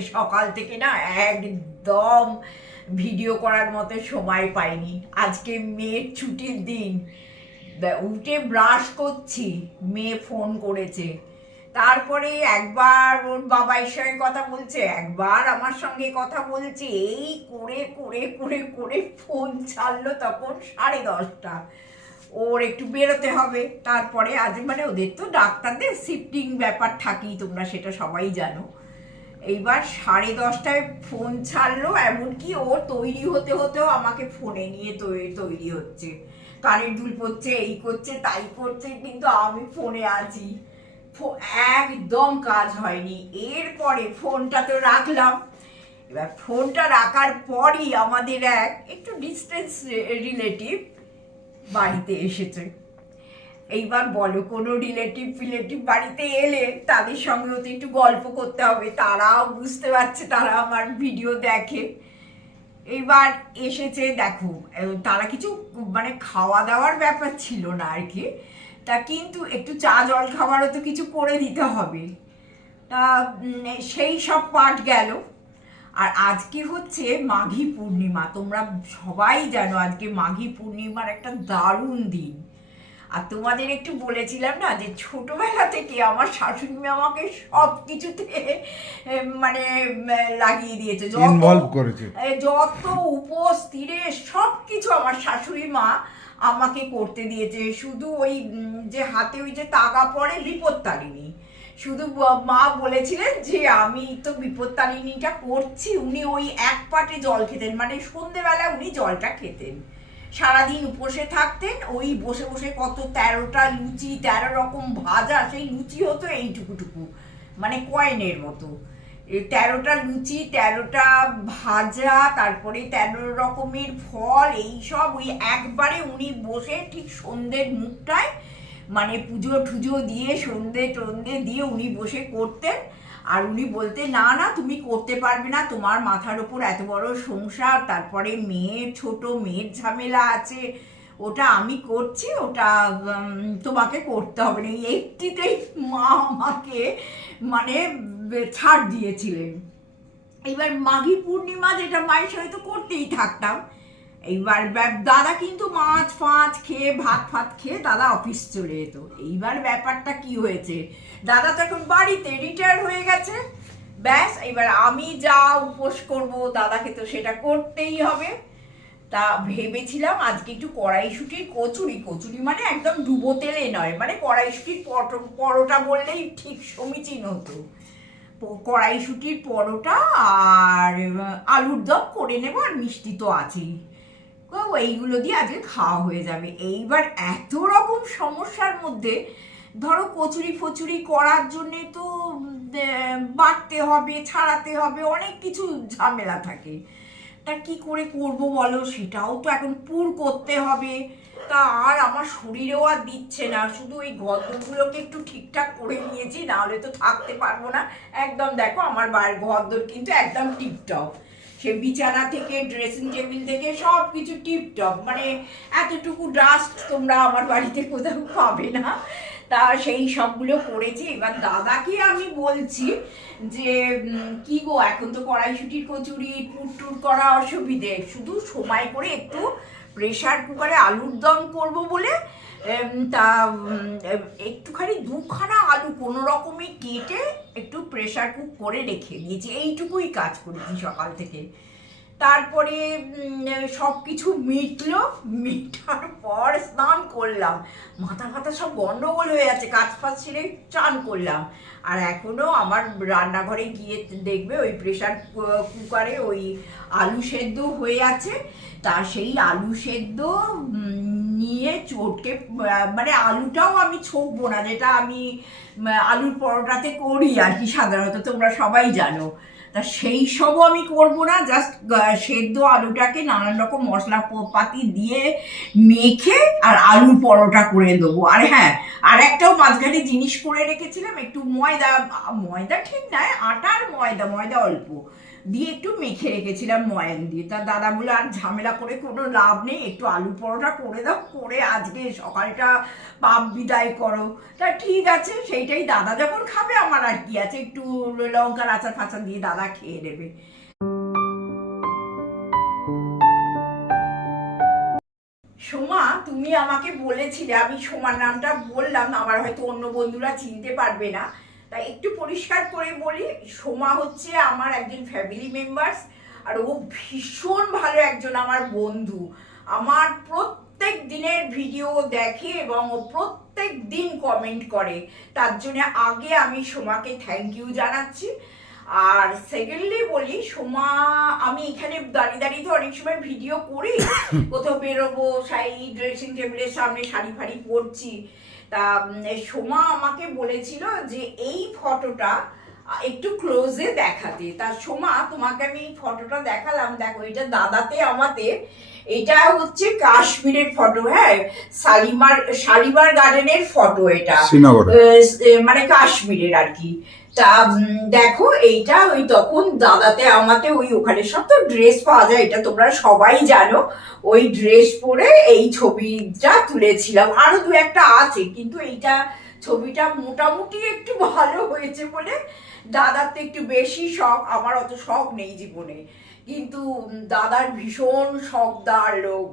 সকাল থেকে না একদম ভিডিও করার মতো সময় পাইনি। আজকে মেয়ের ছুটির দিন। উঠে ব্রাশ করছি, মেয়ে ফোন করেছে। তারপরে একবার ওর বাবার সঙ্গে কথা বলছে, একবার আমার সঙ্গে কথা বলছে, এই করে করে করে করে ফোন ছাড়লো তখন সাড়ে দশটা। ওর একটু বেরোতে হবে। তারপরে আজ মানে ওদের তো ডাক্তারদের শিফটিং ব্যাপার থাকেই তোমরা, সেটা সবাই জানো। এইবার সাড়ে দশটায় ফোন ছাড়লো, এমনকি ও তৈরি হতে হতেও আমাকে ফোনে নিয়ে তৈরি তৈরি হচ্ছে। কানের দুল পড়ছে এই করছে, তাই করছে, কিন্তু আমি ফোনে আছি। একদম কাজ হয়নি। এরপরে ফোনটা তো রাখলাম। এবার ফোনটা রাখার পরই আমাদের এক, একটু ডিস্টেন্স রিলেটিভ বাড়িতে এসেছে। এইবার বলো, কোনো রিলেটিভ ফিলেটিভ বাড়িতে এলে তাদের সঙ্গেও তো একটু গল্প করতে হবে। তারাও বুঝতে পারছে, তারা আমার ভিডিও দেখে। এইবার এসেছে, দেখো তারা কিছু মানে খাওয়া দাওয়ার ব্যাপার ছিল না আর কি। তা কিন্তু একটু চা, জল খাবারও তো কিছু করে দিতে হবে। তা সেই সব পাঠ গেল। আর আজকে হচ্ছে মাঘী পূর্ণিমা। তোমরা সবাই জানো, আজকে মাঘী পূর্ণিমার একটা দারুণ দিন। আর তোমাদের একটু বলেছিলাম না যে ছোটবেলা থেকে আমার শাশুড়ি মা আমাকে সব কিছুতে মানে লাগিয়ে দিয়েছে। যত- ইনভলভ করেছে। যত উপোস তীরে সব কিছু আমার শাশুড়ি মা আমাকে করতে দিয়েছে। শুধু ওই যে হাতে ওই যে তাগা পড়ে বিপত্তারিণী। শুধু মা বলেছিলেন যে আমি তো বিপত্তারিণীটা করছি উনি ওই এক পাটে জল খেতেন। মানে সন্ধেবেলা উনি জলটা খেতেন। সারাদিন উপসে থাকতেন, ওই বসে বসে কত তেরোটা লুচি, তেরো রকম ভাজা, সেই লুচি হতো এইটুকুটুকু মানে কয়েনের মতো। তেরোটা লুচি, তেরোটা ভাজা, তারপরে তেরো রকমের ফল, এই সব ওই একবারে উনি বসে ঠিক সন্ধ্যের মুখটায় মানে পুজো টুজো দিয়ে সন্ধে টন্ধে দিয়ে উনি বসে করতেন। আর উনি বলতে, না না, তুমি করতে পারবে না, তোমার মাথার ওপর এত বড় সংসার, তারপরে মেয়ের ছোট, মেয়ের ঝামেলা আছে, ওটা আমি করছি, ওটা তোমাকে করতে হবে। না একটিতেই মা আমাকে মানে ছাড় দিয়েছিলেন। এবার মাঘী পূর্ণিমা, যেটা মায়ের সঙ্গে তো করতেই থাকতাম এইবার দাদা কিন্তু মাছ ফাঁচ খেয়ে, ভাত ফাত খেয়ে দাদা অফিস চলে যেত এইবার ব্যাপারটা কি হয়েছে? দাদা তো এখন বাড়িতে রিটায়ার হয়ে গেছে। ব্যাস এবার আমি যা উপোস করব, দাদাকে তো সেটা করতেই হবে। তা ভেবেছিলাম আজকে একটু কড়াইশুটির কচুরি। কচুরি মানে একদম ডুবো তেলে নয় মানে কড়াইশুটির পরোটা বললেই ঠিক সমীচীন হতো। কড়াইশুটির পরোটা আর আলুর দম করে নেব আর মিষ্টি তো আছেই। এইগুলো দিয়ে আজকে খাওয়া হয়ে যাবে। এইবার এত রকম সমস্যার মধ্যে, ধরো কচুরি ফচুরি করার জন্যে তো বাটতে হবে, ছাড়াতে হবে, অনেক কিছু ঝামেলা থাকে। তা কি করে করব বলো? সেটাও তো এখন পুর করতে হবে। তা আর আমার শরীরেও আর দিচ্ছে না। শুধু ওই গদ্দরগুলোকে একটু ঠিকঠাক করে নিয়েছি নাহলে তো থাকতে পারব না। একদম দেখো, আমার বাড়ির গদ্দর কিন্তু একদম টিপটপ। সে বিছানা থেকে ড্রেসিং টেবিল থেকে সব কিছু টিপটপ মানে এতটুকু ডাস্ট তোমরা আমার বাড়িতে কোথাও পাবে না। তা সেই সবগুলো করেছি। এবার দাদাকে আমি বলছি যে কি গো, এখন তো কড়াইশুটির কচুরি টুর টুর করা অসুবিধে। শুধু সময় করে একটু প্রেসার কুকারে আলুর দম করব বলে তা একটুখানি দুখানা আলু কোনো রকমে কেটে একটু প্রেশার কুক করে রেখে দিয়েছি। এইটুকুই কাজ করেছি সকাল থেকে। তারপরে সব কিছু মিটলো, মিটার পর স্নান করলাম। মাথা ফাথা সব গন্ডগোল হয়ে আছে, কাজ ফাজ ছেড়ে চান করলাম। আর এখনও আমার রান্নাঘরে গিয়ে দেখবে ওই প্রেশার কুকারে ওই আলু সেদ্ধ হয়ে আছে। তা সেই আলু সেদ্ধ নিয়ে চটকে মানে আলুটাও আমি ছকবো না, যেটা আমি, আলুর পরোটাতে করি আর কি সাধারণত, তোমরা সবাই জানো। তা সেই সবও আমি করব না জাস্ট সেদ্ধ আলুটাকে নানান রকম মশলা পাতি দিয়ে মেখে আর আলুর পরোটা করে দেবো। আর হ্যাঁ আর একটাও মাঝখানে জিনিস করে রেখেছিলাম, একটু ময়দা ময়দা ঠিক নয় আটার ময়দা ময়দা অল্প। দিয়ে একটু মেখে রেখেছিলাম ময়ান দিয়ে। তা দাদা বলে আর ঝামেলা করে কোনো লাভ নেই, একটু আলু পরোটা করে দাও, করে আজকে সকালটা পাপ বিদায় করো। তা ঠিক আছে, সেইটাই দাদা যখন খাবে আমার আর কি আছে, একটু লঙ্কার আচার ফাচার দিয়ে দাদা খেয়ে নেবে। সোমা, তুমি আমাকে বলেছিলে, আমি সোমার নামটা বললাম আবার হয়তো অন্য বন্ধুরা চিনতে পারবে না। তাই একটু পরিষ্কার করে বলি সোমা হচ্ছে আমার একজন ফ্যামিলি মেম্বার্স আর ও ভীষণ ভালো একজন আমার বন্ধু। আমার প্রত্যেক দিনের ভিডিও দেখে এবং ও প্রত্যেক দিন কমেন্ট করে। তার জন্য আগে আমি সোমাকে থ্যাংক ইউ জানাচ্ছি। আর সেকেন্ডলি বলি সোমা আমি এখানে দাঁড়িয়ে দাঁড়িয়ে তো অনেক সময় ভিডিও করি। কোথাও বেরোবো শাড়ি ড্রেসিং টেবিলের সামনে শাড়ি ফাড়ি পরছি। তা সোমা আমাকে বলেছিল যে এই ফটোটা একটু ক্লোজে দেখাতে। তা সোমা তোমাকে আমি এই ফটোটা দেখালাম। দেখো এটা দাদাতে আমাতে। এটা হচ্ছে কাশ্মীরের ফটো হ্যাঁ? শালিমার শালিমার গার্ডেনের ফটো এটা। মানে কাশ্মীরের আর কি। তা দেখো এইটা ওই তখন দাদাতে আমাতে ওই ওখানে সব তো ড্রেস পাওয়া যায় এটা তোমরা সবাই জানো। ওই ড্রেস পরে এই ছবিটা তুলেছিলাম। আরও দু একটা আছে কিন্তু এইটা ছবিটা মোটামুটি একটু ভালো হয়েছে বলে দাদার তো একটু বেশি শখ আমার অত শখ নেই জীবনে। কিন্তু দাদার ভীষণ শখদার লোক।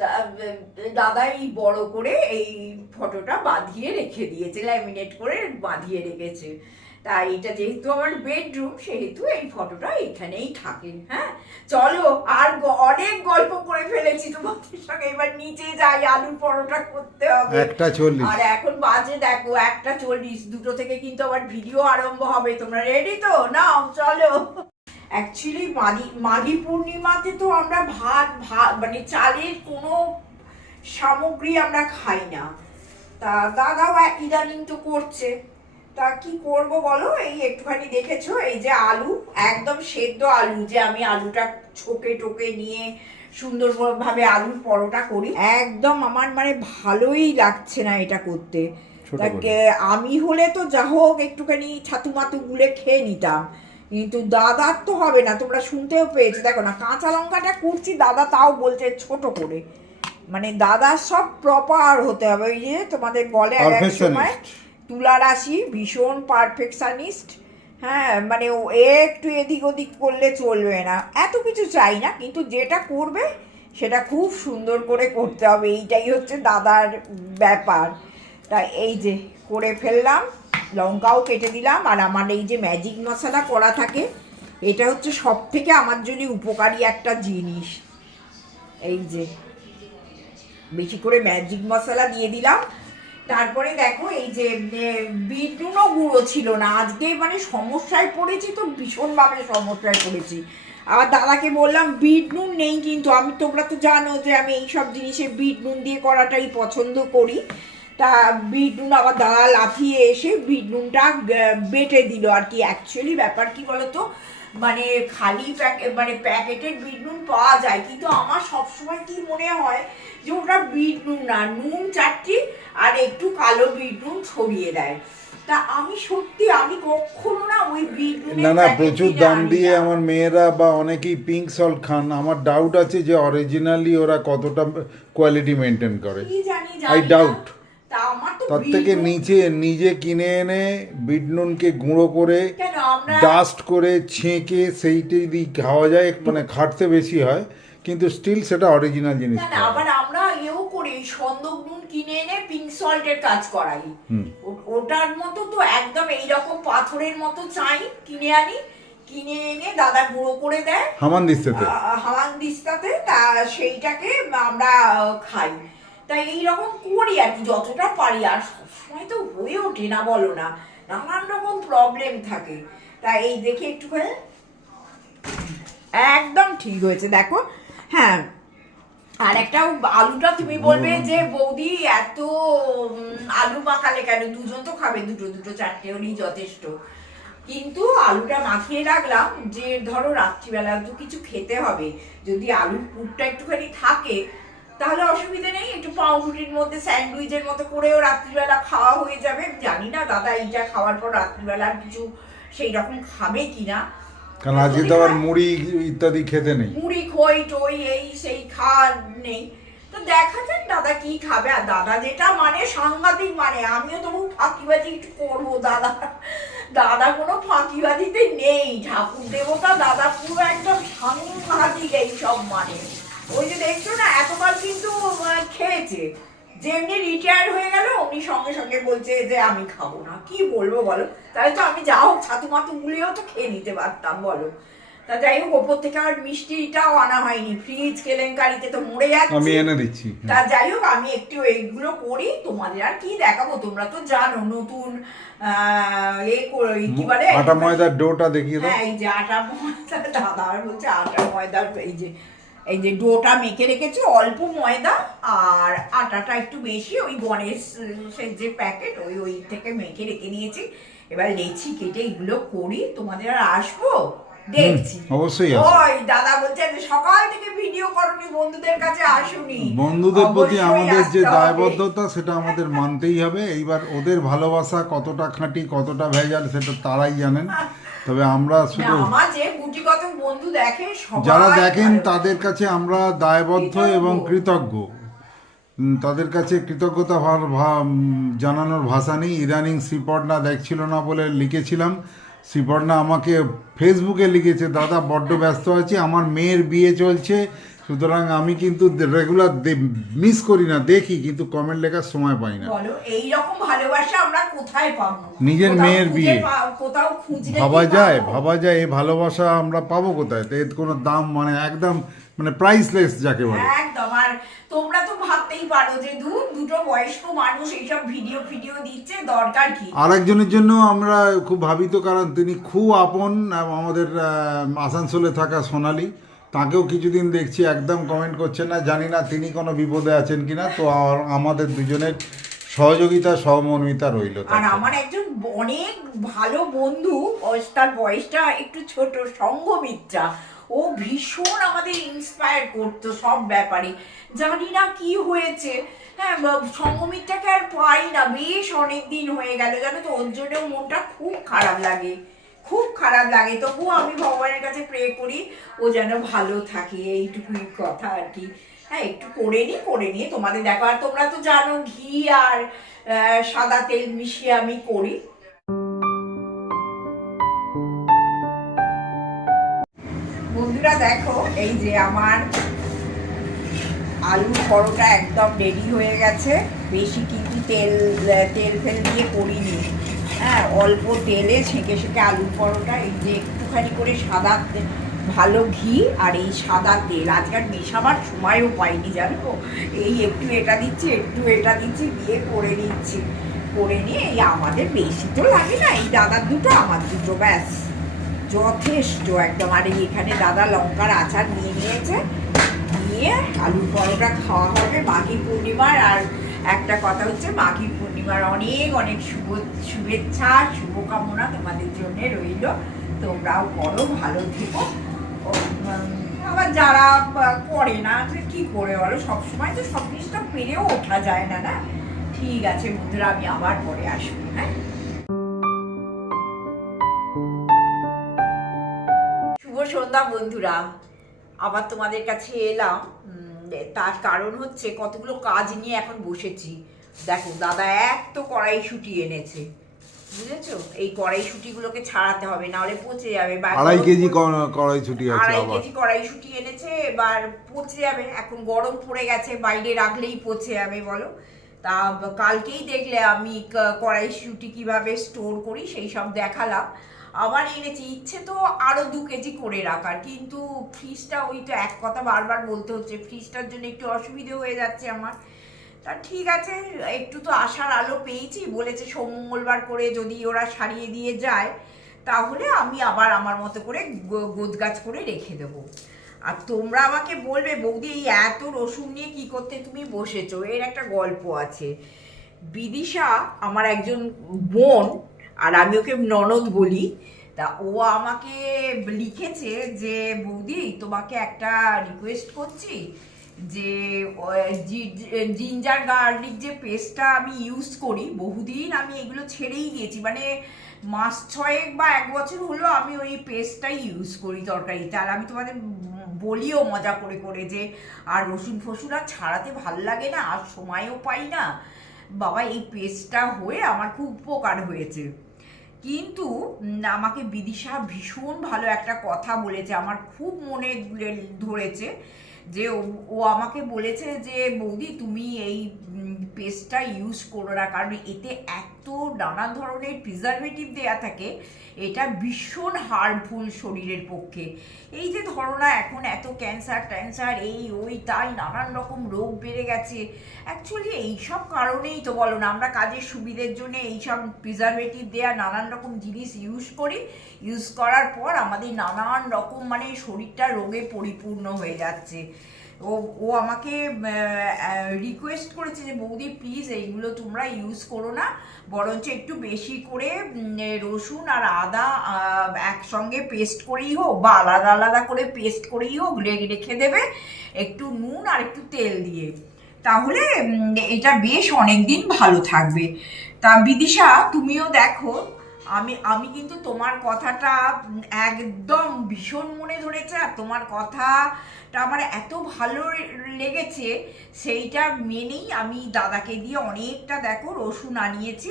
উম, দাদাই বড় করে এই ফটোটা বাঁধিয়ে রেখে দিয়েছে ল্যামিনেট করে বাঁধিয়ে রেখেছে। তা এটা যেহেতু আমার বেডরুম সেহেতু এই ফটোটা এখানেই থাকে হ্যাঁ? চলো আর অনেক গল্প করে ফেলেছি তোমাদের সঙ্গে। এবার নিচে যাই আলুর পরোটা করতে হবে। একটা চল্লিশ। আর এখন বাজে দেখো একটা চল্লিশ। দুটো থেকে কিন্তু আবার ভিডিও আরম্ভ হবে। তোমরা রেডি তো? নাও চলো। অ্যাকচুয়ালি মাঘি মাঘী পূর্ণিমাতে তো আমরা ভাত ভাত মানে চালের কোনো সামগ্রী আমরা খাই না। তা দাদাও ইদানিং তো করছে। তা কি করব বলো? এই একটুখানি দেখেছ? এই যে আলু একদম সেদ্ধ আলু যে আমি আলুটা ছোকে টোকে নিয়ে সুন্দরভাবে আলুর পরোটা করি। একদম আমার মানে ভালোই লাগছে না এটা করতে। আমি হলে তো যা হোক একটুখানি ছাতু মাতু গুলে খেয়ে নিতাম। কিন্তু দাদার তো হবে না তোমরা শুনতেও পেয়েছ। দেখো না কাঁচা লঙ্কাটা করছি দাদা তাও বলছে ছোট করে। মানে দাদা সব প্রপার হতে হবে। ওই যে তোমাদের বলে এক এক সময়. তুলা রাশি, ভীষণ পারফেকশনিস্ট হ্যাঁ মানে একটু এদিক ওদিক করলে চলবে না। এত কিছু চাই না, কিন্তু যেটা করবে, সেটা খুব সুন্দর করে করতে হবে। এইটাই হচ্ছে দাদার ব্যাপার। তা এই যে, করে ফেললাম, লঙ্কাও কেটে দিলাম, আর আমার এই যে ম্যাজিক মশলা করা থাকে, এটা হচ্ছে সব থেকে আমার জন্য উপকারী একটা জিনিস। এই যে, বেশি করে ম্যাজিক মশলা দিয়ে দিলাম। তারপরে দেখো এই যে বিটুনও গুঁড়ো ছিল না। আজকে মানে সমস্যায় পড়েছি তো, ভীষণভাবে সমস্যায় পড়েছি। আবার দাদাকে বললাম, বিট নুন নেই কিন্তু, আমি, তোমরা তো জানো যে আমি এই সব জিনিসে বিট নুন দিয়ে করাটাই পছন্দ করি। তা বিট নুন আবার দাদা লাফিয়ে এসে বিট নুনটা বেটে দিল আর কি। অ্যাকচুয়ালি ব্যাপার কি বলতো মানে খালি প্যাকেট মানে প্যাকেটের বিট নুন পাওয়া যায়। কিন্তু আমার সবসময় কি মনে হয় যে ওটা বিট নুন না নুন চারটি আর একটু কালো বিট নুন ছড়িয়ে দেয়। তা আমি সত্যি আমি কখনো না ওই বিট না না প্রচুর দাম দিয়ে আমার মেয়েরা বা অনেকেই পিঙ্ক সল্ট খান। আমার ডাউট আছে যে অরিজিনালি ওরা কতটা কোয়ালিটি মেনটেন করে। কি জানি তার থেকে নিচে নিজে কিনে এনে বিট নুনকে গুঁড়ো করে ডাস্ট করে ছেঁকে সেইটাই দিয়ে খাওয়া যায় মানে খাটতে বেশি হয় কিন্তু স্টিল সেটা অরিজিনাল জিনিস না আবার আমরা এও করি সন্দক নুন কিনে এনে পিঙ্ক সল্টের কাজ করাই। ওটার মতো তো একদম এইরকম পাথরের মতো চাই কিনে আনি কিনে এনে দাদা গুঁড়ো করে দেয়। হামান দিস্তেতে হাওয়ান দিস্তাতে তা সেইটাকে আমরা খাই। তাই এইরকম করি আর কি, যতটা পারি। আর সবসময় তো হয়ে ওঠে না, বলো না। নানান রকম প্রবলেম থাকে। তা এই দেখে একটুখানি। একদম ঠিক হয়েছে, দেখো। হ্যাঁ আর একটা আলুটা তুমি বলবে যে, বৌদি, এত আলু মাখালে কেন? দুজন তো খাবে, দুটো দুটো চারটে হলেই যথেষ্ট। কিন্তু আলুটা মাখিয়ে রাখলাম যে, ধরো রাত্রিবেলা তো কিছু খেতে হবে। যদি আলুর পুরটা একটুখানি থাকে তাহলে অসুবিধা নেই একটু পাউরুটির মধ্যে স্যান্ডউইচের মতো করেও রাত্রিবেলা খাওয়া হয়ে যাবে। জানি না দাদা এইটা খাওয়ার পর রাত্রিবেলা কিছু সেই রকম খাবে কিনা। কারণ আজকে তো আবার মুড়ি ইত্যাদি খেতে নেই। মুড়ি খই টই এই সেই খাওয়ার নেই। তো দেখা যাক দাদা কি খাবে। আর দাদা যেটা মানে সাংঘাতিক মানে। আমিও তবু ফাঁকিবাজি একটু করব দাদা। দাদা কোনো ফাঁকিবাজিতে নেই। ঠাকুর দেবতা দাদা পুরো একদম সাংঘাতিক এই সব মানে। ওই যে দেখছ না এতকাল কিন্তু খেয়েছে। যেমনি রিটায়ার হয়ে গেল উনি সঙ্গে সঙ্গে বলছে যে আমি খাব না। কি বলব বলো? তাহলে তো আমি যা হোক ছাতু মাতু গুলিয়েও তো খেয়ে নিতে পারতাম বলো। তা যাই হোক ওপর থেকে আর মিষ্টিটাও আনা হয়নি। ফ্রিজ কেলেঙ্কারিতে তো মরে আমি এনে দিচ্ছি তা যাই হোক আমি একটু এইগুলো করি তোমাদের আর কি দেখাবো তোমরা তো জানো নতুন আহ, এ কি বলে? আটা ময়দার ডোটা দেখিয়ে দাও। হ্যাঁ এই যে আটা ময়দা দাদা আর বলছে আটা ময়দার এই যে এই যে ডোটা মেখে রেখেছি অল্প ময়দা আর আটাটা একটু বেশি ওই গণেশের যে প্যাকেট ওই ওই থেকে মেখে রেখে নিয়েছি। এবার লেচি কেটে এগুলো করি তোমাদের আর আসব? দেখছি। অবশ্যই। ওই দাদা বলছে যে সকাল থেকে ভিডিও করনি বন্ধুদের কাছে আসুনি। বন্ধুদের প্রতি আমাদের যে দায়বদ্ধতা সেটা আমাদের মানতেই হবে। এইবার ওদের ভালোবাসা কতটা খাঁটি কতটা ভেজাল সেটা তারাই জানেন। তবে আমরা শুধু আমার যে গুটিগত বন্ধু দেখে যারা দেখেন তাদের কাছে আমরা দায়বদ্ধ এবং কৃতজ্ঞ। তাদের কাছে কৃতজ্ঞতা জানানোর ভাষা নেই। ইদানিং শ্রীপর্ণা দেখছিল না বলে লিখেছিলাম। শ্রীপর্ণা আমাকে ফেসবুকে লিখেছে দাদা বড্ড ব্যস্ত আছি। আমার মেয়ের বিয়ে চলছে। সুতরাং আমি কিন্তু রেগুলার মিস করি না দেখি কিন্তু কমেন্ট লেখার সময় পাই না। বলো এই রকম ভালোবাসা আমরা কোথায় পাবো? নিজের মেয়ের বিয়ে। কোথাও খুঁজলে কি ভাবা যায় ভাবা যায় এই ভালোবাসা আমরা পাবো কোথায়? তো এর কোনো দাম মানে একদম মানে প্রাইসলেস যাকে বলে। একদম আর তোমরা তো ভাবতেই পারো যে দু দুটো বয়স্ক মানুষ এইসব ভিডিও ভিডিও দিচ্ছে দরকার কি? আর একজনের জন্য আমরা খুব ভাবিত কারণ তিনি খুব আপন আমাদের আসানসোলে থাকা সোনালি। তাকেও কিছুদিন দেখছি, একদম কমেন্ট করছেন না, জানি না তিনি কোনো বিপদে আছেন কিনা, তো আমাদের দুজনের সহযোগিতা, সহমর্মিতা রইল আর আমার একজন অনেক ভালো বন্ধু তার বয়সটা একটু ছোট সঙ্গমিত্রা ও ভীষণ আমাদের ইন্সপায়ার করতো সব ব্যাপারে। জানি না কি হয়েছে। হ্যাঁ সঙ্গমিত্রাকে আর পাই না, বেশ অনেক দিন হয়ে গেল, জানো তো, ওর জন্য মনটা খুব খারাপ লাগে। খুব খারাপ লাগে। তবুও আমি ভগবানের কাছে প্রে করি, ও যেন ভালো থাকে, এইটুকুই কথা আর কি। হ্যাঁ একটু করে নি করে নিয়ে তোমাদের দেখো। আর তোমরা তো জানো, ঘি আর সাদা তেল মিশিয়ে আমি করি। বন্ধুরা দেখো, এই যে আমার আলুর পরোটা একদম রেডি হয়ে গেছে। বেশি কিন্তু তেল তেল ফেল দিয়ে করিনি। হ্যাঁ অল্প তেলে ছেঁকে ছেঁকে আলুর পরোটা, এই যে একটুখানি করে সাদা ভালো ঘি আর এই সাদা তেল। আজকাল মেশাবার সময়ও পাইনি, জানো? এই একটু এটা দিচ্ছি, একটু এটা দিচ্ছি, দিয়ে করে নিচ্ছি। করে নিয়ে এই আমাদের বেশি তো লাগে না, এই দাদার দুটো, আমার দুটো, ব্যাস। যথেষ্ট একদম। আর এখানে দাদা লঙ্কার আচার নিয়ে নিয়েছে, নিয়ে আলুর পরোটা খাওয়া হবে। মাঘী পূর্ণিমার আর একটা কথা হচ্ছে মাঘী পূর্ণিমার অনেক অনেক শুভ, শুভেচ্ছা, শুভকামনা তোমাদের জন্য রইল। তোমরাও করো, ভালো থেকো। আবার যারা করে না কি করে বলো? সবসময় তো সব জিনিসটা পেরেও ওঠা যায় না না? ঠিক আছে বন্ধুরা, আমি আবার পরে আসব হ্যাঁ? শুভ সন্ধ্যা বন্ধুরা। আবার তোমাদের কাছে এলাম। তার কারণ হচ্ছে কতগুলো কাজ নিয়ে এখন বসেছি। দেখো দাদা এক তো কড়াইশুটি এনেছে। বুঝেছ? এই কড়াইশুটিগুলোকে ছাড়াতে হবে নাহলে পচে যাবে। আড়াই কেজি ক- কড়াই ছুটি আছে আড়াই কেজি কড়াইশুটি এনেছে এবার পচে যাবে। এখন গরম পড়ে গেছে বাইরে রাখলেই পচে যাবে বলো। তা কালকেই দেখলে আমি কড়াইশুটি কীভাবে স্টোর করি সেই সব দেখালাম। আবার এনেছি ইচ্ছে তো আরও দু কেজি করে রাখার কিন্তু ফ্রিজটা ওই তো এক কথা বারবার বলতে হচ্ছে। ফ্রিজটার জন্য একটু অসুবিধে হয়ে যাচ্ছে আমার। তা ঠিক আছে, একটু তো আশার আলো পেয়েছি, বলেছে সোম মঙ্গলবার করে যদি ওরা সারিয়ে দিয়ে যায়, তাহলে আমি আবার আমার মতো করে গো- গাছ করে রেখে দেবো। আর তোমরা আমাকে বলবে, বৌদি, এই এত রসুন নিয়ে কি করতে তুমি বসেছো? এর একটা গল্প আছে। বিদিশা আমার একজন বোন, আর আমি ওকে ননদ বলি, তা ও আমাকে লিখেছে যে, বৌদি, তোমাকে একটা রিকোয়েস্ট করছি যে জিঞ্জার গার্লিক যে পেস্টটা আমি ইউজ করি, বহুদিন আমি এগুলো ছেড়েই গিয়েছি মানে মাস ছয়েক বা এক বছর হলো আমি ওই পেস্টটাই ইউজ করি তরকারিতে। আর আমি তোমাদের বলিও মজা করে করে যে, আর রসুন ফসুন আর ছাড়াতে ভালো লাগে না, আর সময়ও পাই না। বাবা, এই পেস্টটা হয়ে আমার খুব উপকার হয়েছে। কিন্তু আমাকে বিদিশা ভীষণ ভালো একটা কথা বলেছে। আমার খুব মনে ধরেছে যে ও- আমাকে বলেছে যে, বৌদি, তুমি এই পেস্টটা ইউজ করো না। কারণ এতে এত নানা ধরনের প্রিজারভেটিভ দেয়া থাকে, এটা ভীষণ হার্মফুল শরীরের পক্ষে। এই যে ধরো না, এখন এত ক্যান্সার ট্যান্সার, এই, ওই, তাই, নানান রকম রোগ বেড়ে গেছে। অ্যাকচুয়ালি এইসব কারণেই তো বলো না, আমরা কাজের সুবিধের জন্য এইসব প্রিজারভেটিভ দেয়া নানান রকম জিনিস ইউজ করি। ইউজ করার পর আমাদের নানান রকম মানে শরীরটা রোগে পরিপূর্ণ হয়ে যাচ্ছে। ও ও আমাকে রিকোয়েস্ট করেছে যে, বৌদি প্লিজ এইগুলো তোমরা ইউজ করো না। বরঞ্চ একটু বেশি করে রসুন আর আদা একসঙ্গে পেস্ট করেই হোক বা আলাদা আলাদা করে পেস্ট করেই হোক রেখে দেবে। একটু নুন আর একটু তেল দিয়ে। তাহলে এটা বেশ অনেক দিন ভালো থাকবে। তা বিদিশা, তুমিও দেখো আমি আমি কিন্তু তোমার কথাটা একদম ভীষণ মনে ধরেছে আর তোমার কথাটা আমার এত ভালো লেগেছে সেইটা মেনেই আমি দাদাকে দিয়ে অনেকটা দেখো রসুন আনিয়েছি।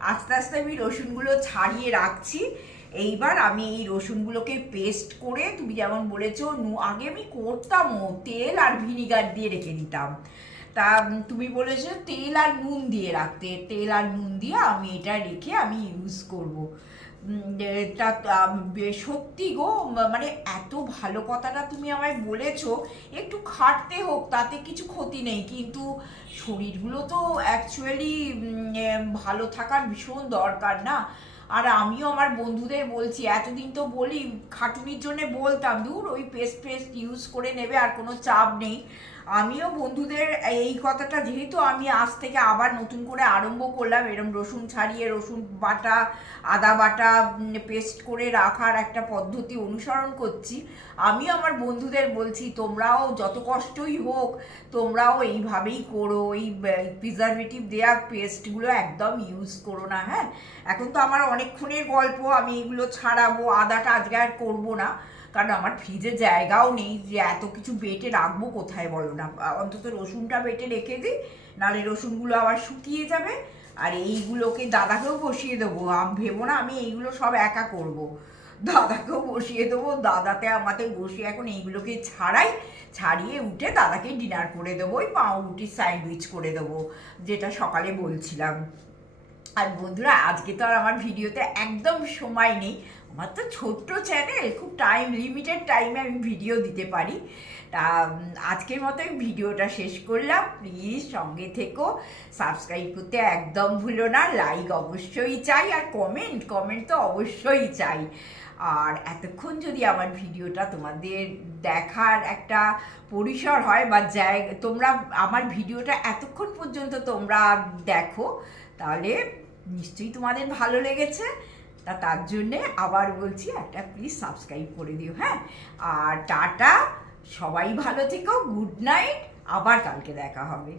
আস্তে আস্তে আমি রসুনগুলো ছাড়িয়ে রাখছি। এইবার আমি এই রসুনগুলোকে পেস্ট করে তুমি যেমন বলেছ নু- আগে আমি করতামও, তেল আর ভিনিগার দিয়ে রেখে দিতাম। তা, তুমি বলেছ তেল আর নুন দিয়ে রাখতে, তেল আর নুন দিয়ে আমি এটা রেখে আমি ইউজ করব। তা সত্যি গো মানে এত ভালো কথাটা তুমি আমায় বলেছ, একটু খাটতে হোক, তাতে কিছু ক্ষতি নেই, কিন্তু শরীরগুলো তো অ্যাকচুয়ালি ভালো থাকার ভীষণ দরকার না। আর আমিও আমার বন্ধুদের বলছি, এতদিন তো বলি, খাটুনির জন্য বলতাম দূর ওই পেস্ট পেস্ট ইউজ করে নেবে, আর কোনো চাপ নেই। আমিও বন্ধুদের এই কথাটা, যেহেতু আমি আজ থেকে আবার নতুন করে আরম্ভ করলাম, এরম রসুন ছাড়িয়ে, রসুন বাটা, আদা বাটা পেস্ট করে রাখার একটা পদ্ধতি অনুসরণ করছি, আমিও আমার বন্ধুদের বলছি, তোমরাও যত কষ্টই হোক, তোমরাও এইভাবেই করো, এই প্রিজারভেটিভ দেওয়া পেস্টগুলো একদম ইউজ করো না হ্যাঁ? এখন তো আমার অনেকক্ষণের গল্প, আমি এগুলো ছাড়াবো, আদাটা আজকে আর করব না। কারণ আমার ফ্রিজে জায়গাও নেই যে এত কিছু বেটে রাখব কোথায় বলো না। অন্তত রসুনটা বেটে রেখে দিই, নাহলে রসুনগুলো আবার শুকিয়ে যাবে। আর এইগুলোকে দাদাকেও বসিয়ে দেবো। আম- ভেবো না, আমি এইগুলো সব একা করব। দাদাকেও বসিয়ে দেবো। দাদাতে আমাদের বসিয়ে এখন এইগুলোকে ছাড়াই, ছাড়িয়ে উঠে দাদাকে ডিনার করে দেবো। ওই পাউরুটির স্যান্ডউইচ করে দেবো, যেটা সকালে বলছিলাম। আর বন্ধুরা, আজকে তো আর আমার ভিডিওতে একদম সময় নেই। আমার তো ছোট্ট চ্যানেল খুব টাইম লিমিটেড টাইমে আমি ভিডিও দিতে পারি। তা আজকের মতো ভিডিওটা শেষ করলাম। প্লিজ সঙ্গে থেকো। সাবস্ক্রাইব করতে একদম ভুলো না। লাইক অবশ্যই চাই আর কমেন্ট কমেন্ট তো অবশ্যই চাই। আর এতক্ষণ যদি আমার ভিডিওটা তোমাদের দেখার একটা পরিসর হয় বা জায়গা, তোমরা আমার ভিডিওটা এতক্ষণ পর্যন্ত তোমরা দেখো, তাহলে নিশ্চয়ই তোমাদের ভালো লেগেছে। তা তার জন্যে আবার বলছি, একটা প্লিজ সাবস্ক্রাইব করে দিও হ্যাঁ? আর টাটা, সবাই ভালো থেকো গুড নাইট আবার কালকে দেখা হবে।